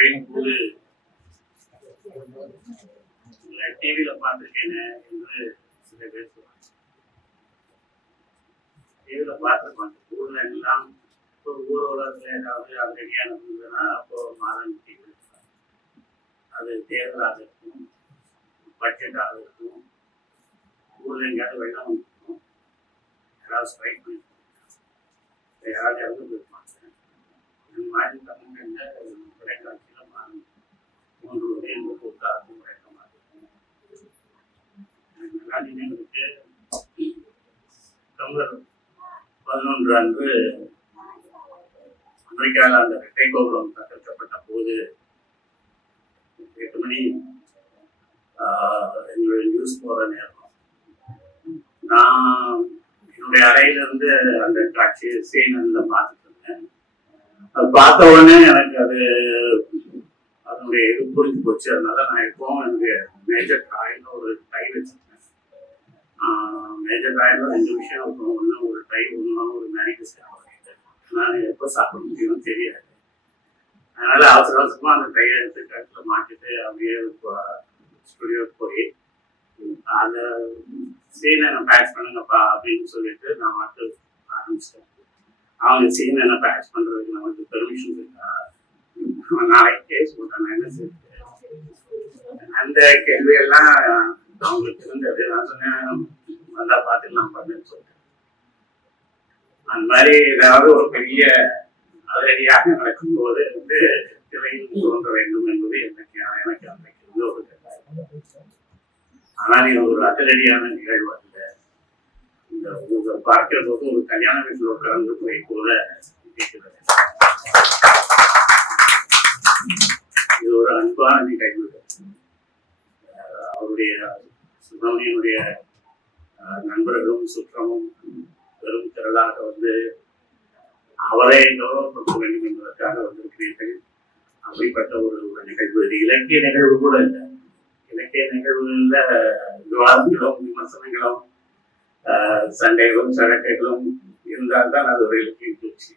நுழையும் போது டிவியில பார்த்துருக்கேனே என்று சில பேர் சொல்றாங்க. டிவியில பார்த்துருப்பாங்க ஊர்ல எல்லாம் இப்போ ஊர் உலகத்துல ஏதாவது அதிரடியா நடந்ததுன்னா அப்போ மாதம் டிவி அது தேர்தலாக இருக்கும் பட்ஜெட்டாக இருக்கும் ஊர்ல எங்கேயாவது வெள்ளம் இருக்கும் யாராவது ஸ்ட்ரைக் பண்ணி யாராவது இறந்து போயிருப்பாங்க. இந்த மாதிரி தமிழ்நாட்டில் தொலைக்காட்சியில் மூன்று வரையில் கூட்டாக வழக்கமாக இருக்கும் பதினொன்று அன்று அமெரிக்காவில் அந்த இரட்டை கோபுரம் தகர்க்கப்பட்ட போது எட்டு மணி எங்களுடைய நியூஸ் போகிற நேரம். நான் என்னுடைய அறையிலிருந்து அந்த காட்சி சீனன்ல பார்த்துட்டு இருந்தேன். அது பார்த்த உடனே எனக்கு அது அதனுடைய இது புரிஞ்சு போச்சு? அதனால நான் எப்பவும் எனக்கு மேஜர் காயில் ஒரு டை வச்சுருக்கேன். மேஜர் காயில் ரெண்டு விஷயம் இருக்கும். ஒன்று ஒரு டை ஒன்று ஒரு மேரிக்கு சேவை நான் எப்போ சாப்பிட முடியும்னு தெரியாது. அதனால அவசர அவசரமாக அந்த டையை எடுத்து கட்டில் மாட்டிட்டு அப்படியே ஸ்டுடியோக்கு போய் அந்த சீனை நான் பேட்ச் பண்ணுங்கப்பா அப்படின்னு சொல்லிட்டு நான் மட்டும் ஆரம்பிச்சிட்டேன். அவங்க சீனை என்ன பேட்ச் பண்ணுறதுக்கு நமக்கு பெர்மிஷன் இருக்கா? நாளைக்கு கேஸ் என்ன செய்ய அந்த கேள்வியெல்லாம் அவங்களுக்கு இருந்தது. நான் சொன்னேன் நல்லா பார்த்துக்கலாம் பண்ணுன்னு சொல்றேன் அந்த மாதிரி ஏதாவது ஒரு பெரிய அதிரடியாக நடக்கும்போது வந்து திரையில் தோன்ற வேண்டும் என்பது எனக்கு எனக்கு அன்றைக்கு இருந்த ஒரு ஆனால் இது ஒரு அதிரடியான நிகழ்வு அல்ல. இந்த பார்க்கிற போது ஒரு கல்யாண வீட்டில் கலந்து போய் போல இருக்கிறது இது ஒரு அன்பான நிகழ்வு. அவருடைய சுப்பிரமணியனுடைய நண்பர்களும் சுற்றமும் பெரும் திரளாக வந்து அவரை கௌரவப்படுத்த வேண்டும் என்பதற்காக வந்திருக்கிறீர்கள். அப்படிப்பட்ட ஒரு ஒரு நிகழ்வு. இது இலக்கிய நிகழ்வு கூட இல்லை. இலக்கிய நிகழ்வுகளில் விவாதங்களும் விமர்சனங்களும் சண்டைகளும் சண்டைகளும் சழக்கைகளும் இருந்தால்தான் அது ஒரு இலக்கிய நிகழ்ச்சி.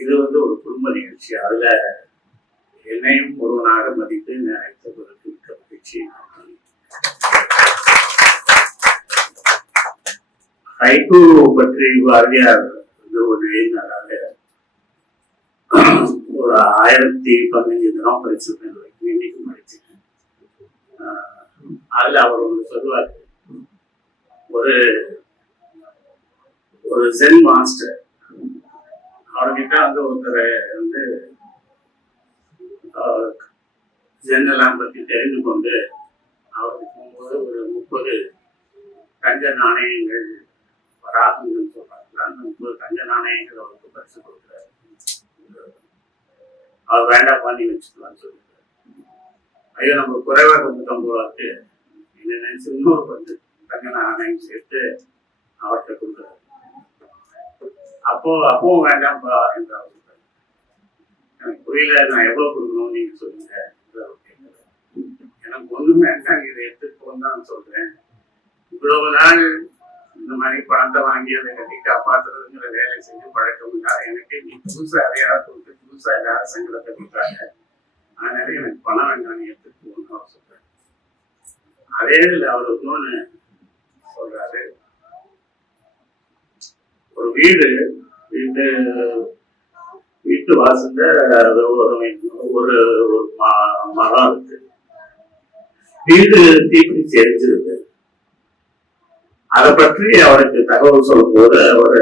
இது வந்து ஒரு குடும்ப நிகழ்ச்சி. அதில் என்னையும் ஒருவனாக மதித்து அழைத்ததற்கு மிக்க மகிழ்ச்சி. ஹைகு பற்றி பாரதியார் வந்து ஒரு எழுதினாராக ஒரு ஆயிரத்தி பதினஞ்சு தினம் படிச்சிருக்கேன் இன்னைக்கு படிச்சிருக்கேன். அதில் அவர் ஒன்று சொல்லுவார். ஒரு ஒரு ஜென் மாஸ்டர் அவர்கிட்ட வந்து ஒருத்தர் வந்து ஆஹ், பற்றி தெரிந்து கொண்டு அவருக்கு போகும்போது ஒரு முப்பது தங்க நாணயங்கள் வராகங்கள் சொல்றாங்க அந்த முப்பது தங்க நாணயங்கள் அவருக்கு பரிசு கொடுக்குறாரு. அவர் வேண்டாம் பண்ணி வச்சுக்கலாம்னு சொல்லிட்டு ஐயோ நம்ம குறைவாக கொடுத்துட்டோம் போலாக்கு என்ன நினைச்சு இன்னொரு பத்து தங்க நாணயம் சேர்த்து அவர்கிட்ட கொடுக்குறாரு. அப்போ அப்பவும் வேண்டாம்ப்பா என்றார். எனக்கு புரியல நான் எவ்வளவு கொடுக்கணும் நீங்க சொல்லுங்க. எனக்கு ஒண்ணும் வேண்டாம் இதை எடுத்துக்கோன்னு தான் சொல்றேன். இவ்வளவு நாள் இந்த மாதிரி பணத்தை வாங்கி அதை கட்டி காப்பாற்றுறதுங்கிற வேலை செஞ்சு பழக்கம் இல்லை. எனக்கு நீ புதுசா அறையாக கொடுத்து புதுசா எல்லாரும் சங்கடத்தை கொடுத்தாங்க அதனால எனக்கு பணம் வேண்டாம் நீ எடுத்துக்கோன்னு போகணும்னு அவர் சொல்றாரு. அதே இல்லை அவர் இன்னொன்னு சொல்றாரு. ஒரு வீடு வீட்டு வீட்டு வாசல்ல ஒரு ஒரு ஒரு ம- மரம் இருக்கு. வீடு தீப்பிடிச்சு எரிஞ்சிருக்கு அதை பற்றி அவருக்கு தகவல் சொல்லும் போது அவர்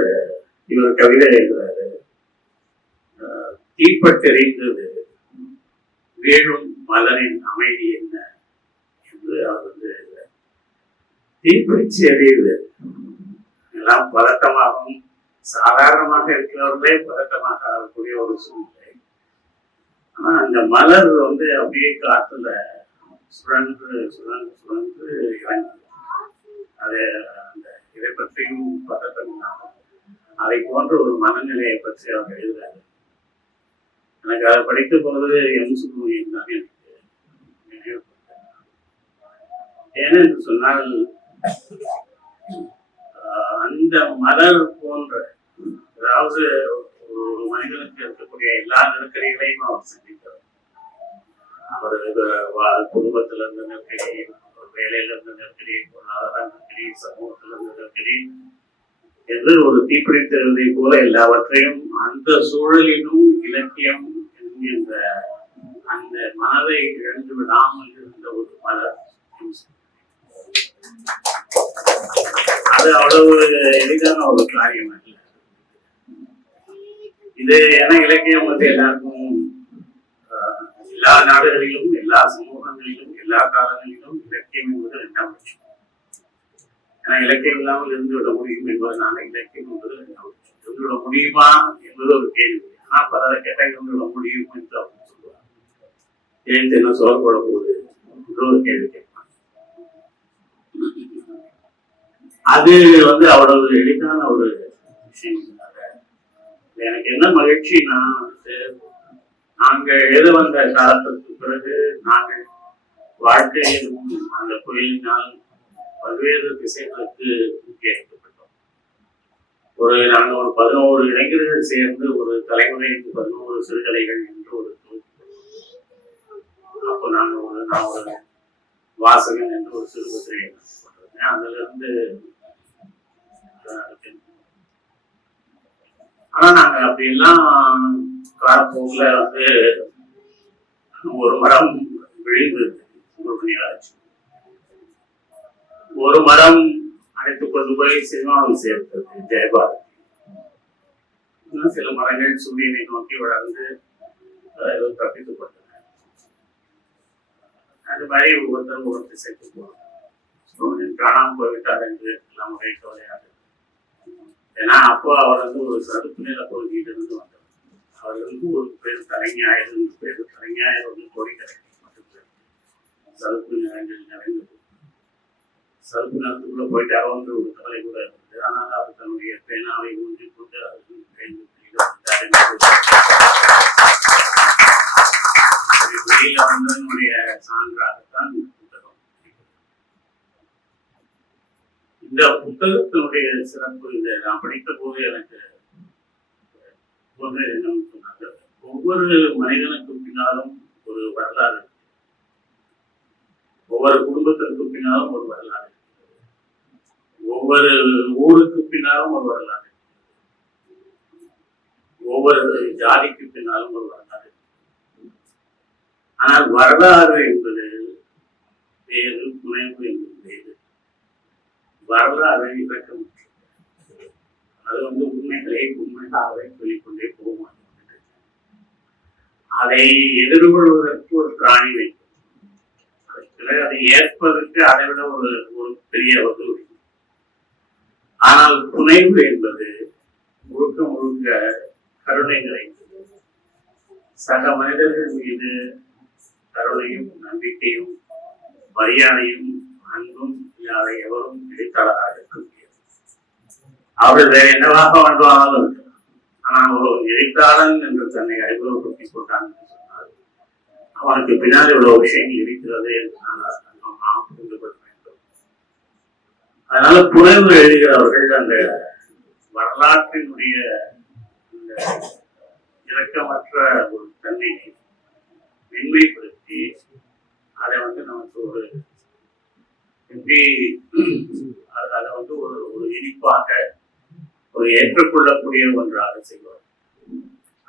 இவர் கவிதை எழுதுறாரு. அஹ், தீப்பட்டெறிந்தது வேணும் மலரின் அமைதி என்ன என்று அவர் வந்து தீப்பிடிச்சி தீப்பிடிச்சு எல்லாம் பதட்டமாகவும் சாதாரணமாக இருக்கிறவர்களே பதட்டமாக ஆகக்கூடிய ஒரு சூழ்நிலை. ஆனா அந்த மலர் வந்து அப்படியே காத்துல சுழன்று சுழன்று சுழன்று இறங்குது. அது அந்த இதை பற்றியும் பதட்டம் அதை போன்ற ஒரு மனநிலையை பற்றி அவர் எழுதுறாரு. எனக்கு அதை படித்த பொழுது எம் சுப்பிரமணியன் தான் எனக்கு நினைவுபடுத்தார். ஏனென்று சொன்னால் அந்த மலர் போன்ற அதாவது ஒரு மனிதனுக்கு இருக்கக்கூடிய எல்லா நெருக்கடிகளையும் அவர் சந்தித்தார். அவர் குடும்பத்துல இருந்த நெருக்கடி ஒரு வேலையில இருந்த நெருக்கடி பொருளாதார நெருக்கடி சமூகத்துல இருந்த நெருக்கடி என்று ஒரு தீப்பிடித்திருந்ததை போல எல்லாவற்றையும் அந்த சூழலிலும் இலக்கியம் என்கின்ற அந்த மனதை இழந்து விடாமல் இருந்த ஒரு மலர் அது அவ்வளவு எளிதான ஒரு காரியம் அல்ல இது ஏன்னா இலக்கியம் வந்து எல்லாருக்கும் ஆஹ், எல்லா நாடுகளிலும் எல்லா சமூகங்களிலும் எல்லா காலங்களிலும் இலக்கியம் என்பது ரெண்டாம் பட்சம். ஏன்னா இலக்கியம் இல்லாமல் இருந்து விட முடியும் என்பதனால இலக்கியம் என்பது ரெண்டாம் பட்சம். இருந்து விட முடியுமா என்பது ஒரு கேள்வி. ஆனா பலரை கேட்டால் இருந்து விட முடியும் என்று அவங்க சொல்லுவாங்க. ஏன் என்ன சொல்லப்பட போகுது என்று ஒரு கேள்வி கேட்பாங்க. அது வந்து அவ்வளவு எளிதான ஒரு விஷயம் இல்லை. எனக்கு என்ன மகிழ்ச்சினா வந்து நாங்கள் எழுத வந்த காலத்திற்கு பிறகு நாங்கள் வாழ்க்கையிலும் அந்த கோயிலினால் பல்வேறு திசைகளுக்கு முக்கியத்துவப்பட்டோம் ஒரு நாங்கள் ஒரு பதினோரு இளைஞர்கள் சேர்ந்து ஒரு தலைமுறைக்கு பதினோரு சிறுகதைகள் என்று ஒரு அப்போ நாங்கள் ஒரு நான் ஒரு வாசகன் என்று ஒரு சிறுபத்திரிகை அதுல இருந்து ஆனா நாங்க அப்படியெல்லாம் காலப்போக்குல வந்து ஒரு மரம் விழுந்தது முருகனியாச்சு ஒரு மரம் அழைத்து கொண்டு போய் சினிமாவில் சேர்த்தது ஜெயபாரதி இன்னும் சில மரங்கள் சூரியனை நோக்கி வளர்ந்து அஹ், தப்பித்துப்பட்டன அது மாதிரி ஒவ்வொருத்தரும் ஒரு திசைக்கு போகணும் காணாமல் போய்விட்டார் என்று எல்லாம் ஒரே கவலையாக ஏன்னா அப்போ அவர் வந்து ஒரு சதுப்பு நில பகுதியிலிருந்து வந்தவர் அவர் வந்து ஒரு பேர் கலைஞாயிரம் ரெண்டு பேர் கலைஞாயிரம் வந்து கொடிக்கரை மட்டும்தான் சதுப்பு நிலங்கள் நிறைந்தது. சதுப்பு நிலத்துக்குள்ள போயிட்டு வந்து ஒரு கவலை கூட சிறப்பு இந்த நான் படித்த போது எனக்கு என்னன்னு சொன்னாங்க. ஒவ்வொரு மனிதனுக்கும் பின்னாலும் ஒரு வரலாறு ஒவ்வொரு குடும்பத்திற்கு பின்னாலும் ஒரு வரலாறு ஒவ்வொரு ஊருக்கு பின்னாலும் ஒரு வரலாறு ஒவ்வொரு ஜாதிக்கு பின்னாலும் ஒரு வரலாறு ஆனால் வரலாறு என்பது வேறு புனைவு என்பது வேறு. வரலாறு முக்கியம் அது வந்து உண்மைகளை உண்மையாகவே சொல்லிக்கொண்டே போகும் அதை எதிர்கொள்வதற்கு ஒரு பிராணி வைக்கும். அதுக்கு அதை ஏற்பதற்கு அதை விட ஒரு ஒரு பெரிய வசூல் ஆனால் புனைவு என்பது முழுக்க முழுக்க கருணை நிறைந்தது. சக மனிதர்கள் மீது கருணையும் நம்பிக்கையும் மரியாதையும் அன்பும் அதை எவரும் எழுத்தாளராக இருக்க அவர்கள் வேற என்னவாக வாழ்வானாலும் ஆனால் ஒரு எழுத்தாளன் என்று தன்னை அறிமுகப்படுத்திக் கொண்டான் என்று சொன்னால் அவனுக்கு பின்னால் இவ்வளவு விஷயங்கள் இருக்கிறது என்று நாம் புரிந்து கொள்ள வேண்டும். அதனால புலர்ந்து எழுதுகிறவர்கள் அந்த வரலாற்றினுடைய இந்த இரக்கமற்ற ஒரு தன்மையை மென்மைப்படுத்தி அதை வந்து நமக்கு ஒரு எப்படி அது- அதை வந்து ஒரு ஒரு இனிப்பாக ஒரு ஏற்றுக்கொள்ளக்கூடிய ஒன்றாக செய்வார்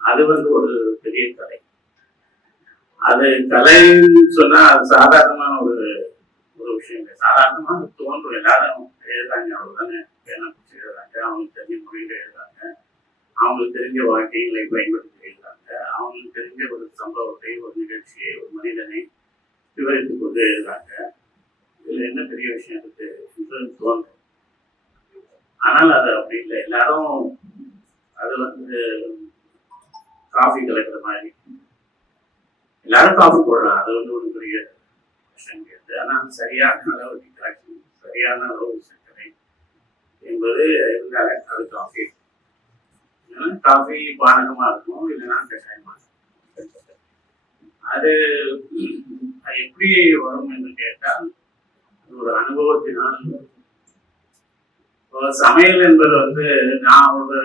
அது வந்து ஒரு பெரிய கலை. அது கலைன்னு சொன்னா அது சாதாரணமான ஒரு ஒரு விஷயம் இல்லை. சாதாரணமா தோன்றும். எல்லாரும் எழுதுறாங்க அவ்வளவுதானே. பேனா பிடிச்சி எழுதுறாங்க அவங்களுக்கு தெரிஞ்ச மொழியில எழுதுறாங்க. அவங்களுக்கு தெரிஞ்ச வாழ்க்கைகளை பயன்படுத்தி எழுதுறாங்க. அவங்களுக்கு தெரிஞ்ச ஒரு சம்பவத்தை ஒரு நிகழ்ச்சியை ஒரு மனிதனை விவரித்து கொண்டு எழுதுறாங்க. இதுல என்ன பெரிய விஷயம் இருக்கு? என்று தோன்றும். ஆனால் அது அப்படி இல்லை. எல்லாரும் அது வந்து காஃபி கலக்கிற மாதிரி. எல்லாரும் காஃபி போடலாம் அது வந்து ஒரு பெரிய விஷயம் கிடையாது ஆனால் சரியான அளவு டிகாக்ஷன் சரியான அளவு சர்க்கரை என்பது இருந்தாலே அது காஃபி இல்லைன்னா காஃபி பானகமாக இருக்கும் இல்லைன்னா கஷாயமாக இருக்கும் அது அது எப்படி வரும் என்று கேட்டால் ஒரு அனுபவத்தினால் சமையல் என்பது வந்து நான் ஒரு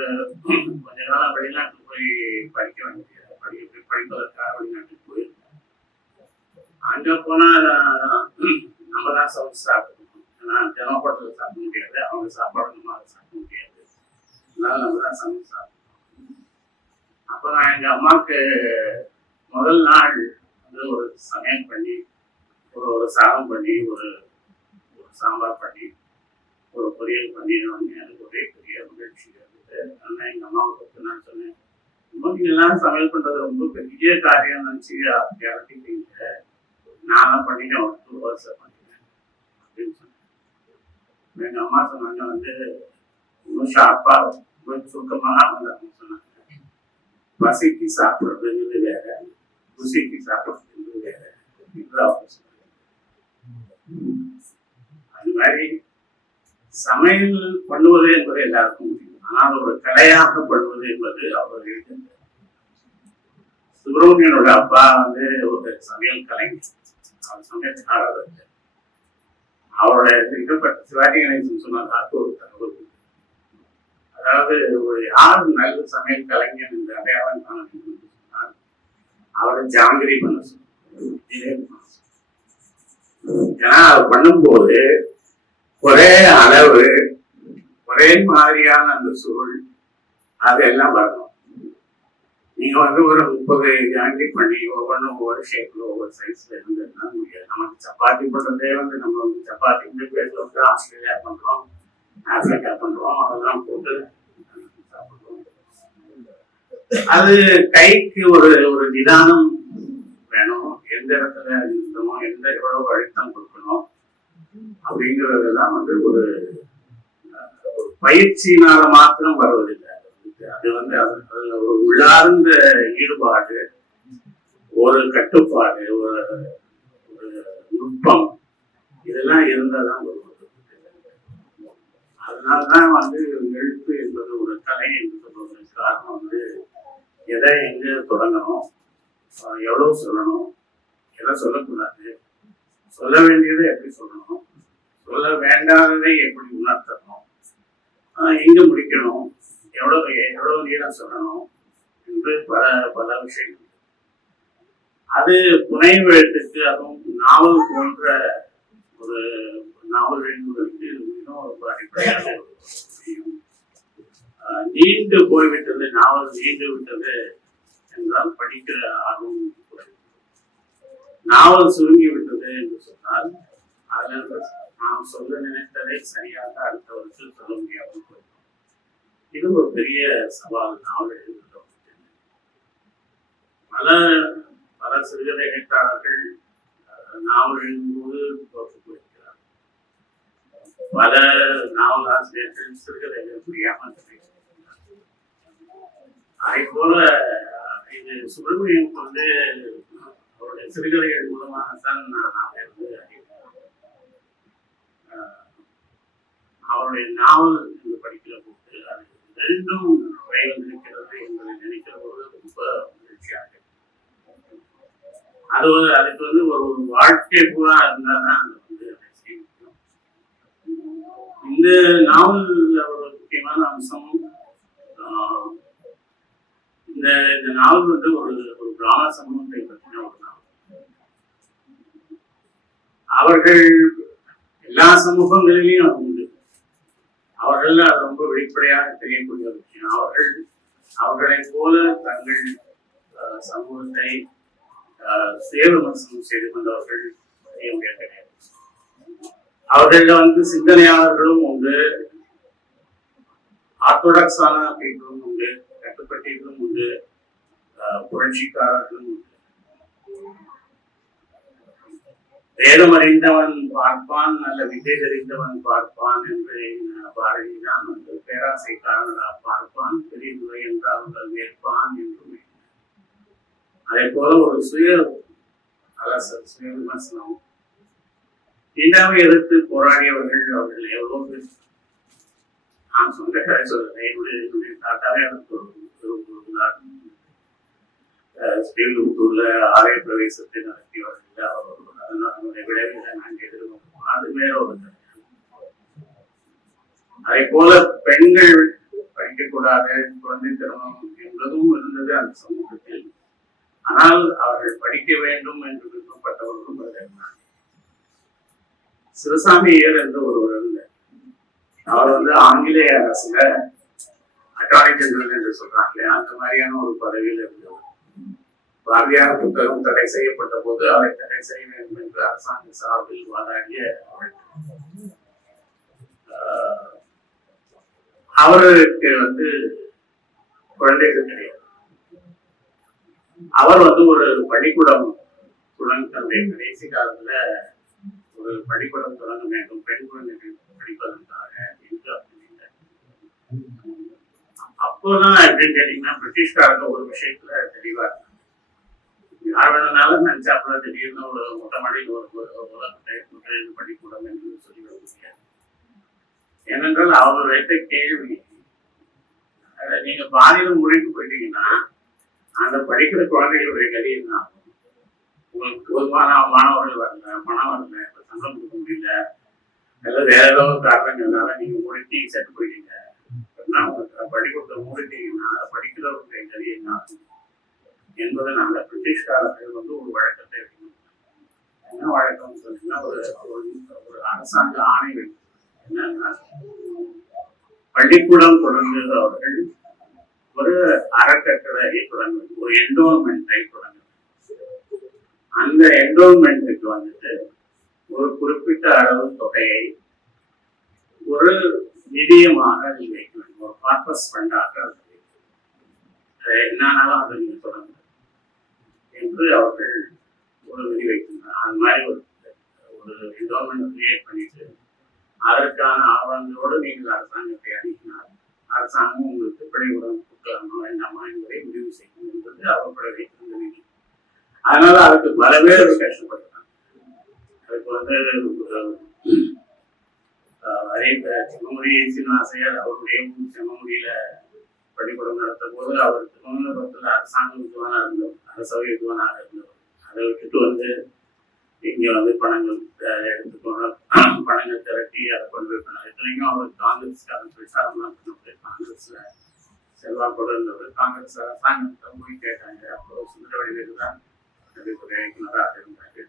கொஞ்ச நாள் வெளிநாட்டுக்கு போய் படிக்க வேண்டிய படி படிப்பதற்காக வெளிநாட்டுக்கு போயிருந்தேன் அங்க போனா நம்ம தான் சமைச்சு சாப்பிடணும். ஏன்னா ஜனப்படத்தில் சாப்பிட முடியாது. அவங்க சாப்பாடு நம்ம அதை சாப்பிட முடியாது. அதனால நம்ம தான் சமைச்சு சாப்பிடணும். அப்போ நான் எங்க அம்மாவுக்கு முதல் நாள் வந்து ஒரு சமையல் பண்ணி ஒரு ஒரு சாதம் பண்ணி ஒரு ஒரு சாம்பார் பண்ணி ஒரு பொரியல் பண்ணிடுவாங்க அது எனக்கு ஒரே பெரிய மகிழ்ச்சி இருந்தது ஆனால் எங்கள் அம்மாவை பற்றி நான் சொன்னேன். ரொம்ப எல்லாம் சமையல் பண்ணுறது ரொம்ப பெரிய காரியம் நினச்சி இறக்கிட்டீங்க நானும் பண்ணிட்டேன் ஒரு டூ ஹவர்ஸ் பண்ணிட்டேன் அப்படின்னு சொன்னேன். எங்கள் அம்மா சொன்னாங்க வந்து இன்னும் ஷார்ப்பாக ரொம்ப சுருக்கமாக அப்படின்னு சொன்னாங்க. பசிக்கு சாப்பிட்றதுங்கிறது வேற ருசிக்கு சாப்பிட்றதுங்கிறது வேற இப்படிதான் அவங்க சொன்னாங்க. அது மாதிரி சமையல் பண்ணுவது என்பது எல்லாருக்கும் முடியும் ஆனால் ஒரு கலையாக பண்ணுவது என்பது அவர்களுக்கு சுப்பிரமணியனோட அப்பா வந்து ஒரு சமையல் கலைஞர். அவர் சமையல்காரர் அவருடைய இதுப்பட்ட சிவாஜி கணேசன் சொன்னதாக ஒரு தகவல் அதாவது ஒரு யார் நல்ல சமையல் கலைஞர் இந்த அடையாளம் காண வேண்டும் என்று சொன்னால் அவரை ஜாங்கிரி பண்ண சொல்லுவாங்க ஏன்னா அவர் பண்ணும்போது ஒரே அளவு ஒரே மாதிரியான அந்த சூழ் அதெல்லாம் வரணும். நீங்க வந்து ஒரு முப்பது ஜாண்டி பண்ணி ஒவ்வொன்றும் ஒவ்வொரு ஷேப்ல ஒவ்வொரு சைஸ்ல இருந்ததுன்னா முடியாது. நமக்கு சப்பாத்தி பண்றதே வந்து நம்ம வந்து சப்பாத்தி பேர்ல வந்து ஆஸ்திரேலியா பண்றோம் ஆப்பிரிக்கா பண்றோம் அதெல்லாம் போட்டு அது கைக்கு ஒரு ஒரு நிதானம் வேணும். எந்த இடத்துல நிறுத்தணும் எந்த எவ்வளவு அழுத்தம் கொடுக்கணும் அப்படிங்கிறதெல்லாம் வந்து ஒரு ஒரு பயிற்சியினால மாத்திரம் வருவதில்லை. அது வந்து அதில் ஒரு உள்ளார்ந்த ஈடுபாடு ஒரு கட்டுப்பாடு ஒரு ஒரு நுட்பம் இதெல்லாம் இருந்தாதான் வருவது அதனால்தான் வந்து எழுத்து என்பது ஒரு கலை என்று சொல்வதற்கு காரணம் வந்து எதை எங்கே தொடங்கணும் எவ்வளவு சொல்லணும் எதை சொல்லக்கூடாது சொல்ல வேண்டியதை எப்படி சொல்லணும்? சொல்ல வேண்டாததை எப்படி உணர்த்தணும்? ஆஹ் எங்க முடிக்கணும்? எவ்வளவு எவ்வளவு நேரம் சொல்லணும்? என்று பல பல விஷயங்கள். அது புனைவு எழுத்துக்கு அதுவும் நாவல் போன்ற ஒரு நாவல் எழுதுவதற்கு மிகவும் ரொம்ப அடிப்படையான ஒரு விஷயம். நீண்டு போய்விட்டது நாவல் நீண்டு விட்டது என்றால் படிக்கிற ஆர்வம் நாவல் சுருங்கி விட்டது என்று சொன்னால் அதில் நாம் சொல்ல நினைத்ததை சரியாக அடுத்தவருக்கு சொல்ல முடியாமல் போயிடும். இது ஒரு பெரிய சவால் நாவல் எழுதுகிறோம் பல பல சிறுகதை எழுத்தாளர்கள் நாவல் எழுதும்போது தோற்று போயிருக்கிறார் பல நாவல் ஆசிரியர்கள் சிறுகதை எழுத முடியாமல் அதை போல இது சுப்பிரமணியம் வந்து அவருடைய சிறுகதைகள் மூலமாகத்தான் நான் அவரை வந்து அறிவேன். அவருடைய நாவல் இந்த படிக்கிற போது அது ரெண்டும் வந்திருக்கிறது என்பதை நினைக்கிற போது ரொம்ப மகிழ்ச்சியாக அது ஒரு அதுக்கு வந்து ஒரு ஒரு வாழ்க்கை பூரா இருந்தால் தான் அதை வந்து அதை செய்ய முடியும் இந்த நாவலில் ஒரு முக்கியமான அம்சம் இந்த இந்த நாவல் வந்து ஒரு ஒரு கிராம சமூகத்தை பற்றி ஒரு நாவல் அவர்கள் எல்லா சமூகங்களிலையும் அது உண்டு. அவர்கள் அது ரொம்ப வெளிப்படையாக தெரியக்கூடிய ஒரு விஷயம். அவர்கள் அவர்களைப் போல தங்கள் சமூகத்தை ஆஹ், சுய விமர்சனம் செய்து கொண்டவர்கள் செய்ய முடியாது. கிடையாது அவர்கள வந்து சிந்தனையாளர்களும் உண்டு. ஆர்த்தோடாக்ஸான பீப்புளும் உண்டு. கட்டுப்பட்டீர்களும் உண்டு. புரட்சிக்காரர்களும் உண்டு. வேதம் அறிந்தவன் பார்ப்பான் நல்ல விதை தெரிந்தவன் பார்ப்பான் என்று பாரதி தான் வந்து பேராசைக்காரனடா பார்ப்பான். பெரிய துறை என்றால் அவர்கள் ஏற்பான் என்று அதே போல ஒரு சுய அரசர் சுய விமர்சனம். இல்லாம எதிர்த்து போராடியவர்கள் அவர்கள் எவ்வளவு பேர்? நான் சொந்த கதை சொல்றேன். என்னுடைய தாத்தாவே எனக்கு ஒரு உதாரணம் ஸ்ரீவில்லிபுத்தூர்ல ஆலய பிரவேசத்தை நடத்தியவர்கள். அவர் ஒரு- அதனால நாங்கள் எதிர்கொண்டோம் அது வேற ஒரு அதே போல பெண்கள் படிக்கக்கூடாது குழந்தை திருமணம் என்பதும் இருந்தது அந்த சமூகத்தில். ஆனால் அவர்கள் படிக்க வேண்டும் என்று விருப்பப்பட்டவர்களும் அதில் சிவசாமியர் என்று ஒருவர் இருந்தார். அவர் வந்து ஆங்கிலேய அரசுல அட்டார்னி ஜெனரல் என்று சொல்றாங்களே அந்த மாதிரியான ஒரு பதவியில் இருந்தவர். பாரதியார் புத்தகம் தடை செய்யப்பட்ட போது அதை தடை செய்ய வேண்டும் என்று அரசாங்க சார்பில் வாதாடிய ஆஹ், அவருக்கு வந்து குழந்தைகள் கிடையாது. அவர் வந்து ஒரு பள்ளிக்கூடம் தொடங்க தன்னுடைய கடைசி காலத்துல ஒரு பள்ளிக்கூடம் தொடங்க வேண்டும் பெண் குழந்தைகள் படிப்பதற்காக என்று அப்போதான் எப்படின்னு கேட்டீங்கன்னா பிரிட்டிஷ்காரங்க ஒரு விஷயத்துல தெளிவா இருந்தாங்க யார் வேணும்னாலும் நினைச்சாப்புல திடீர்னு ஒரு மொட்டை மாடியில் ஒரு ஒரு உலகத்தை முதலீடு பள்ளிக்கூடம் என்று சொல்லி முடியாது ஏனென்றால் அவர் வைத்த கேள்வி நீங்க பாதியில மொழிக்கு போயிட்டீங்கன்னா அந்த படிக்கிற குழந்தைகளுடைய கதி என்ன ஆகும்? உங்களுக்கு போதுமான மாணவர்கள் வரல பணம் வரல இப்ப சம்பளம் கொடுக்க முடியல அல்லது வேற ஏதோ ஒரு காரணங்கள்னால நீங்க முடிச்சு செட்டு போயிட்டீங்க அப்படின்னா உங்களுக்கு பள்ளிக்கூடத்தை மூடிட்டீங்கன்னா படிக்கிறவர்களுடைய கதி என்ன ஆகும்? என்பதனால பிரிட்டிஷ்காரர்கள் வந்து ஒரு வழக்கத்தை என்ன வழக்கம் சொன்னீங்கன்னா ஒரு ஒரு- அரசாங்க ஆணை என்னன்னா பள்ளிக்கூடம் தொடங்குகிறவர்கள் ஒரு அறக்கட்டளை தொடங்க ஒரு என்டோன்மெண்ட்டை தொடங்குது அந்த என்டோன்மெண்ட்டுக்கு வந்துட்டு ஒரு குறிப்பிட்ட அளவு தொகையை ஒரு நிதியமாக நீங்க வைக்க வேண்டும் ஒரு பர்பஸ் ஃபண்டாக அதை என்னானாலும் அதை நீங்க தொடங்க என்று அவர்கள் ஒரு விரிவைக்கின்றனர் அது அந்த மாதிரி ஒரு ஒரு என்டோன்மெண்ட் கிரியேட் பண்ணிட்டு அதற்கான ஆவணங்களோடு நீங்கள் அரசாங்கத்தை அணுகினால் அரசாங்கம் உங்களுக்கு பள்ளிக்கூடம் கொடுக்கலாமா வேண்டாமா என்பதை முடிவு செய்யும் என்பது அவர்களுடைய வைத்திருந்த விதி. அதனால அதுக்கு பல பேர் கஷ்டப்பட்டாங்க அதுக்கு வந்து அஹ், செம்மொழியை சின்ன சீனிவாசையர் அவருடைய செம்மொழியில பள்ளிக்கூடம் நடத்த போது அவர் திருவனந்தபுரத்தில் அரசாங்க வித்வானா இருந்தோம் அரசவை வித்வானாக இருந்தோம் அதை விட்டுட்டு வந்து இங்கே வந்து பணங்கள் அஹ், பணங்கள் திரட்டி அதை கொண்டு போய் பண்ணார் இத்தனைக்கும் அவர் காங்கிரஸ்காரன் பிரச்சாரம்லாம் பண்ணப்பட்டு காங்கிரஸில் செல்வாக்கோடு இருந்தவர். காங்கிரஸ் அரசாங்கத்தை போய் கேட்டாங்க. அப்போ சுந்தரவடிவேலு தான் கல்வித்துறை இயக்குநராக இருந்தாரு.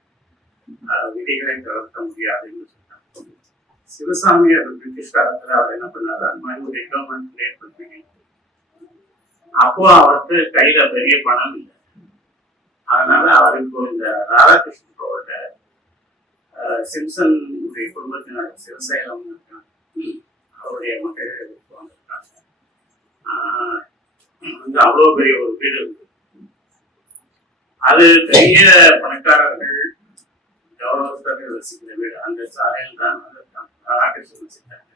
விதிகளை தளர்த்த முடியாது சொன்னாங்க சிவசாமி அவர் பிரிட்டிஷ் காலத்தில் அவர் என்ன பண்ணாரு? அந்த மாதிரி ஒரு கவர்மெண்ட் கிரியேட் பண்ணி அப்போ அவருக்கு கையில பெரிய பணம் இல்லை. அதனால அவருக்கு இந்த ராதாகிருஷ்ணன் அஹ், சிம்சன் உடைய குடும்பத்தினர் சிவசேலம் இருக்காங்க. அவருடைய மக்கள் வந்திருக்காங்க. வந்து அவ்வளோ பெரிய ஒரு வீடு இருக்கு. அது பெரிய பணக்காரர்கள் கௌரவஸ்தர்கள் வசிக்கிற வீடு. அந்த சாலையில் தான் ராதாகிருஷ்ணன் வசித்தாங்க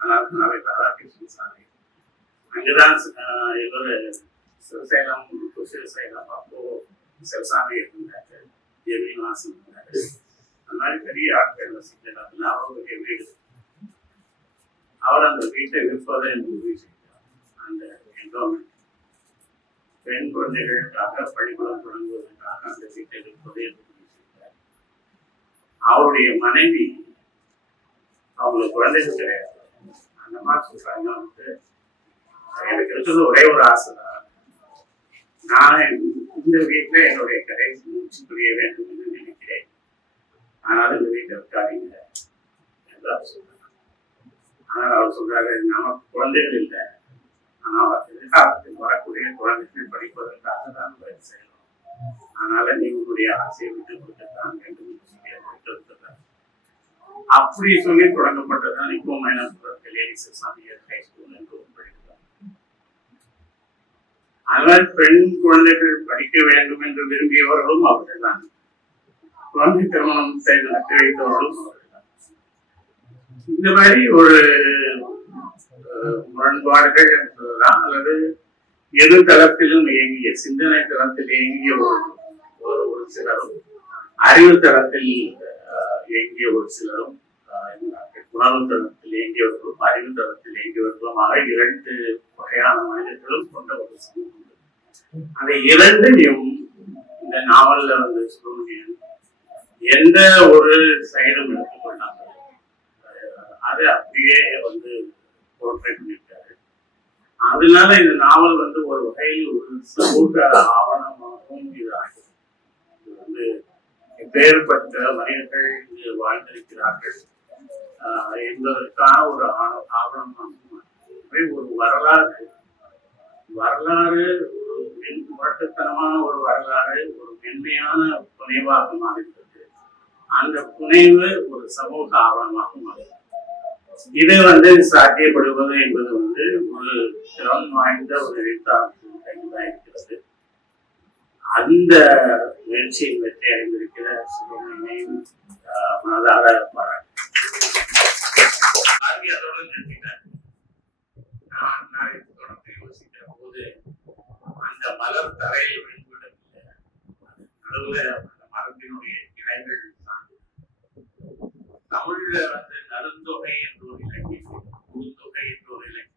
அதனால நாளை ராதாகிருஷ்ணன் சாலை அங்கதான் ஆஹ், இவர் சிவசேலம் சிவசேலம் அப்போ சிவசாமி இருந்தாரு ஜெமினிவாசன் இருந்தாரு. அந்த மாதிரி பெரிய ஆட்கள் வசிக்கிறாங்க அவருடைய வீடு. அவர் அந்த வீட்டை விற்பதை முடிவு செய்தார் அந்த என்டோமெண்ட் பெண் குழந்தைகளுக்காக பள்ளிக்கூடம் தொடங்குவதற்காக அந்த வீட்டை விற்பதை முடிவு செய்தார் அவருடைய மனைவி அவங்களுக்கு குழந்தைகள் கிடையாது. அந்த மாதிரி சொல்றாங்க. வந்து எனக்கு இருக்கிறது ஒரே ஒரு ஆசை தான். நான் இந்த வீட்டில் என்னுடைய கடைசி மூச்சு புரிய வேண்டும் என்று நினைக்கிறேன். ஆனால் இந்த வீட்டை இருக்காதீங்க எல்லாரும் சொல்றாங்க. ஆனால் அவர் சொல்றாரு நாம குழந்தைகள் இல்லை. ஆனால் எதிர்காலத்தில் வரக்கூடிய குழந்தைகள் படிப்பதற்காக தான் முயற்சி செய்யணும் அதனால நீங்க உங்களுடைய ஆசையை விட்டு கொடுத்துதான் வேண்டும் என்று சொல்லி அவர் அப்படி சொல்லி தொடங்கப்பட்டதுதான் இப்போ மைனஸ் லேடிஸ் சாமியார் ஹை ஸ்கூல் ஆனால் அதனால் பெண் குழந்தைகள் படிக்க வேண்டும் என்று விரும்பியவர்களும் அவர்கள் தான் குழந்தை திருமணம் செய்து நடத்தி வைத்தவர்களும் இந்த மாதிரி ஒரு முரண்பாடுகள் என்பதுதான் அல்லது எது தளத்திலும் இயங்கிய சிந்தனை தளத்தில் இயங்கிய ஒரு ஒரு- ஒரு சிலரும் அறிவு தளத்தில் இயங்கிய ஒரு சிலரும் அஹ், இருந்தார்கள். உணவு தளத்தில் இயங்கியவர்களும் அறிவு தளத்தில் இயங்கியவர்களுமாக இரண்டு வகையான மனிதர்களும் கொண்ட ஒரு சமூகம் அந்த இரண்டு இந்த நாவலில் வந்து சுப்பிரமணியன் எந்த ஒரு சைடும் எடுத்துக்கொண்டாங்க அது அப்படியே வந்து போர்ட்ரேட் பண்ணிட்டாரு அதனால இந்த நாவல் வந்து ஒரு வகையில் ஒரு சமூக ஆவணமாகவும் இது ஆகும் இது வந்து எப்பேற்பட்ட மனிதர்கள் வாழ்ந்திருக்கிறார்கள். என்பதற்கான ஒரு ஆவணமாக ஒரு வரலாறு வரலாறு மின் முரட்டுத்தனமான ஒரு வரலாறு ஒரு மென்மையான புனைவாக மாறிவிட்டது அந்த புனைவு ஒரு சமூக ஆவணமாக மாறிவிட்டது இது வந்து சாத்தியப்படுவது என்பது வந்து ஒரு திறன் வாய்ந்த ஒரு எழுத்தாளர் இருக்கிறது. அந்த முயற்சியை வெற்றி அடைந்திருக்கிற சிவமையை மனதார பாராட்டு. மறுபடி அதோட நிறுத்திட்டேன். நான் நாளை தொடர்ந்து போது அந்த மலர் தரையில் விழுந்துவிடவில்லை நடுவுல அந்த மரத்தினுடைய இலைகள் தமிழ்ல வந்து நடுந்தொகை என்ற ஒரு இலக்கியம் குறுந்தொகை என்ற ஒரு இலக்கியம்.